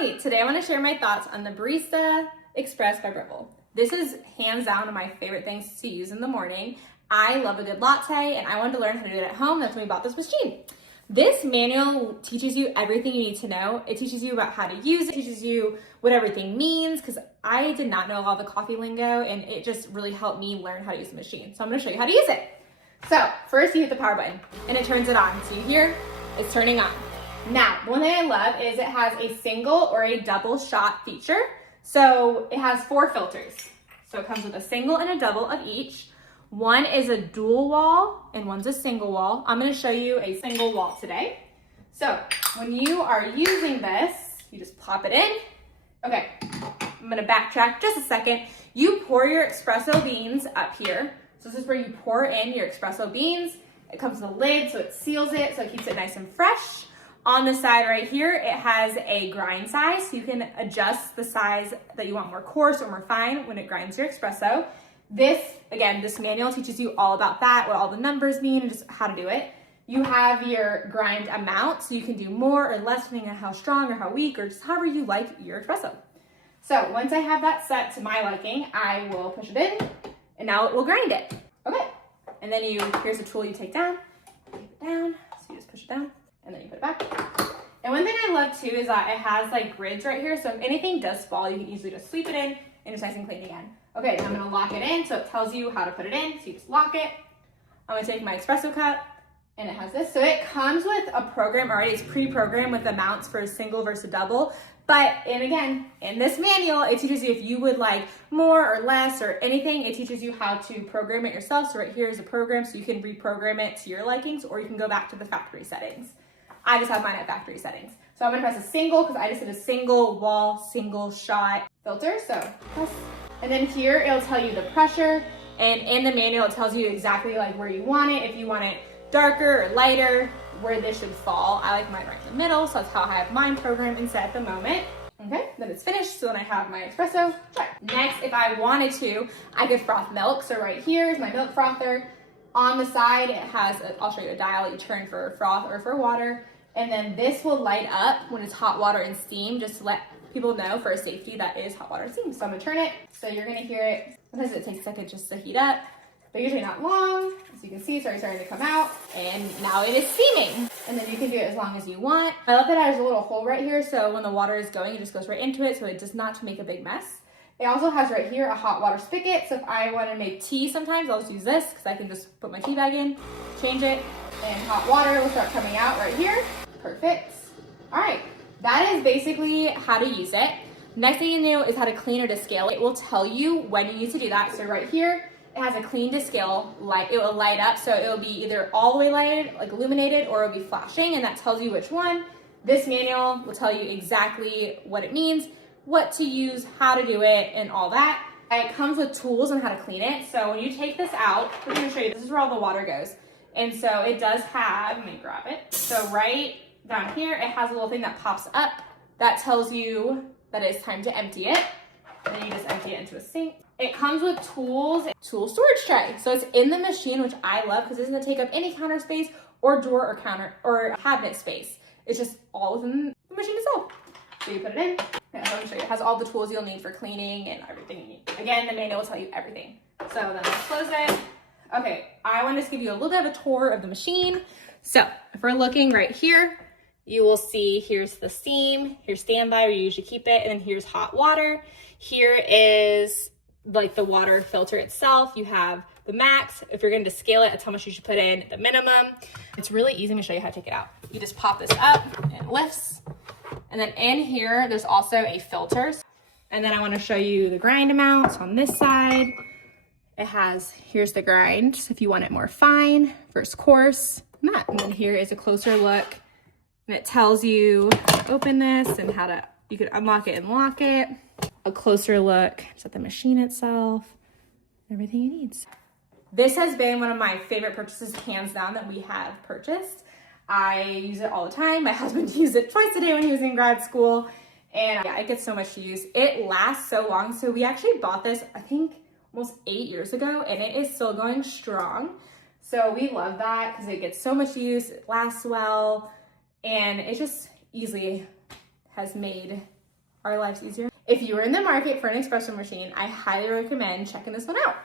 Hi, today I want to share my thoughts on the Barista Express by Breville. This is hands down one of my favorite things to use in the morning. I love a good latte and I wanted to learn how to do it at home. That's when we bought this machine. This manual teaches you everything you need to know. It teaches you about how to use it, teaches you what everything means, because I did not know all the coffee lingo and it just really helped me learn how to use the machine. So I'm going to show you how to use it. So first you hit the power button and it turns it on. So you hear it's turning on. Now, one thing I love is it has a single or a double shot feature. So it has 4 filters. So it comes with a single and a double of each. One is a dual wall and one's a single wall. I'm going to show you a single wall today. So when you are using this, you just pop it in. Okay, I'm going to backtrack just a second. You pour your espresso beans up here. So this is where you pour in your espresso beans. It comes with a lid, so it seals it, so it keeps it nice and fresh. On the side right here, it has a grind size, so you can adjust the size that you want more coarse or more fine when it grinds your espresso. This manual teaches you all about that, what all the numbers mean, and just how to do it. You have your grind amount, so you can do more or less depending on how strong or how weak or just however you like your espresso. So once I have that set to my liking, I will push it in, and now it will grind it. Okay, and then here's a tool you take down, keep it down, so you just push it down, and then you put it back. And one thing I love too is that it has like grids right here, so if anything does fall, you can easily just sweep it in and it's nice and clean again. Okay, now I'm gonna lock it in, so it tells you how to put it in, so you just lock it. I'm gonna take my espresso cup, and it has this. So it comes with a program already, it's pre-programmed with amounts for a single versus a double. And again, in this manual, it teaches you if you would like more or less or anything, it teaches you how to program it yourself. So right here is a program, so you can reprogram it to your likings, or you can go back to the factory settings. I just have mine at factory settings. So I'm gonna press a single, because I just did a single wall, single shot filter. So press, and then here it'll tell you the pressure, and in the manual it tells you exactly like where you want it, if you want it darker or lighter, where this should fall. I like mine right in the middle, so that's how I have mine programmed and set at the moment. Okay, then it's finished, so then I have my espresso. Next, if I wanted to, I could froth milk. So right here is my milk frother. On the side, it has, I'll show you a dial, you turn for froth or for water. And then this will light up when it's hot water and steam, just to let people know for safety that is hot water and steam. So I'm gonna turn it, so you're gonna hear it. Sometimes it takes a second just to heat up, but usually not long. As you can see, it's already starting to come out, and now it is steaming. And then you can do it as long as you want. I love that it has a little hole right here, so when the water is going, it just goes right into it, so it does not make a big mess. It also has right here a hot water spigot, so if I want to make tea sometimes, I'll just use this, because I can just put my tea bag in, change it, and hot water will start coming out right here. Perfect. All right, that is basically how to use it. Next thing you know is how to clean or to scale. It will tell you when you need to do that. So right here, it has a clean to scale light. It will light up, so it will be either all the way lighted, like illuminated, or it will be flashing, and that tells you which one. This manual will tell you exactly what it means, what to use, how to do it, and all that. It comes with tools on how to clean it. So when you take this out, we're gonna show you, this is where all the water goes. And so it does have, let me grab it. So right down here, it has a little thing that pops up that tells you that it's time to empty it. And then you just empty it into a sink. It comes with tools, tool storage tray. So it's in the machine, which I love because it doesn't take up any counter space or drawer or counter or cabinet space. It's just all within the machine itself. So you put it in. Yeah, let me show you. It has all the tools you'll need for cleaning and everything you need. Again, the manual will tell you everything. So then let's close it. Okay, I want to just give you a little bit of a tour of the machine. So if we're looking right here, you will see here's the steam, here's standby where you usually keep it, and then here's hot water. Here is like the water filter itself. You have the max. If you're going to scale it, that's how much you should put in. The minimum. It's really easy. Let me show you how to take it out. You just pop this up and it lifts. And then in here, there's also a filter. And then I want to show you the grind amounts on this side. It has, here's the grind. So if you want it more fine, first coarse, and that. And then here is a closer look. And it tells you to open this and how to, you could unlock it and lock it. A closer look at the machine itself, everything it needs. This has been one of my favorite purchases, hands down, that we have purchased. I use it all the time. My husband used it twice a day when he was in grad school. And yeah, it gets so much to use. It lasts so long. So we actually bought this, I think, almost 8 years ago, and it is still going strong. So we love that because it gets so much use, it lasts well, and it just easily has made our lives easier. If you are in the market for an espresso machine, I highly recommend checking this one out.